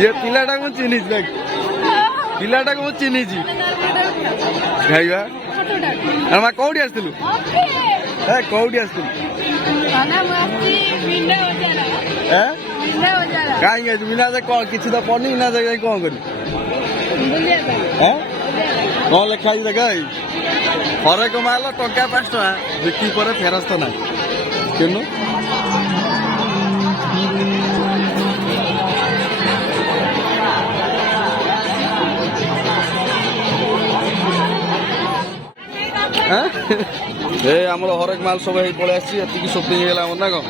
ये पिलाटा को चिन्हिଛି देख पिलाटा को चिन्हिଛି खाइबा हम कोठी आस्तिलु ए कोठी आस्तिलु कहीं गई बिना से कौन किसी तो पढ़नी बिना से कौन करी कौन लिखा देख हरेक माल टंका 5 टका बिक्री पर फेरस्त ना केनु ए आमर हरेक माल सब पलि आसी शॉपिंग है ना कौन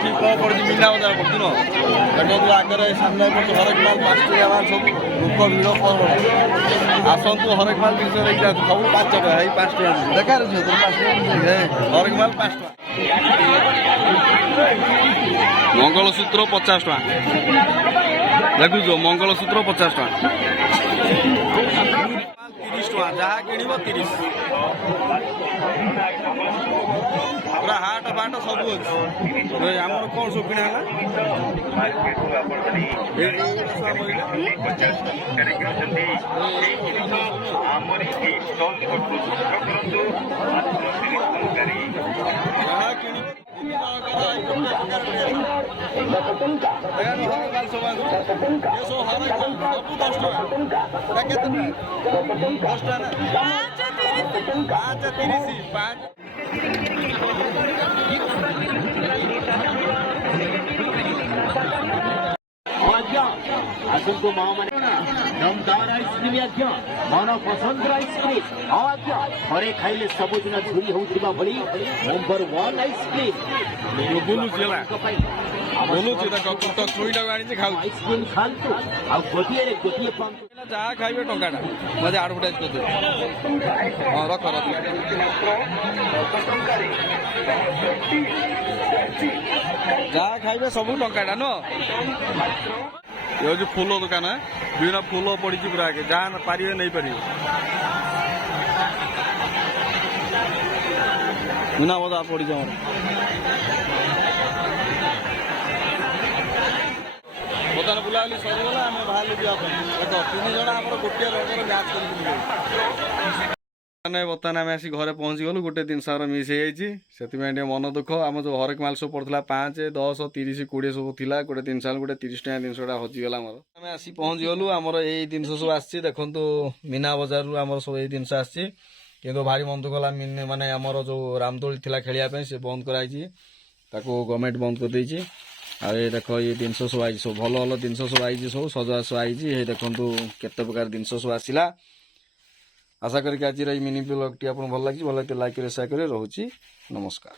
ठीक कौन पड़ी मीना बजार पड़ी न देखो आगे सामने हरेक माल 5 टका माल सब लोक भिड़ आसतु हरेक माल जिन सब 5 टका 5 टका देखा हरेक माल 5 टका मंगलसूत्र 50 टका देखुच मंगलसूत्र 50 टका 30 टका जहाँ किणव 30 पूरा हाट फाट सब अच्छे आम कौन सब किणा आसंतु माँ मैंने दमदार आइसक्रीम आज्ञा मन पसंद आइसक्रीम हाँ आज्ञा थरे खाइले सबुदिन झुरी होउथिबा भली नंबर 1 आइसक्रीम आइसक्रीम खालतु आ गोटिए पंप जहाँ खाइबे टंकाटा मजे आडभटाइज कर हाँ रख रख जहाँ खाइबे सब टंकाटा न ये जो फूल दुकान है विभिन्न फूल पड़ी पूरा आगे जहाँ पारे नहीं पारे मीना बजार पड़ी जाओ बर्तमान बुलाबुली सरीगला आम बाहर जावाई देख 3 जन आम गोटे रंगर मैच कर बर्तमान आम आसी घरे पहुँची गलु गोटे जिनस मिस हो जाती मन दुख आम जो हरेक माल सब पड़ता 5, 10, 30, 20 सब था गोटे जिनस गोटे 30 टका जिनसा हजिगला आम आसी पहुँची गलु आमर यही जिनस सब आसी देखु मीना बजार आम सब यही जिनस आसी कि भारी मन दुख माने आमर जो रामदोली था खेलिया से बंद कराई गवर्नमेंट बंद कर देछि आ देख ये जिनस सब आई सब भल भल जिनस सब आई सब सजा सब आई देखु केते प्रकार जिनस सब आसला आशा करी आज मिनी ब्लॉग टी आपको भल लगी भल लगे लाइक शेयर करें रोचे नमस्कार।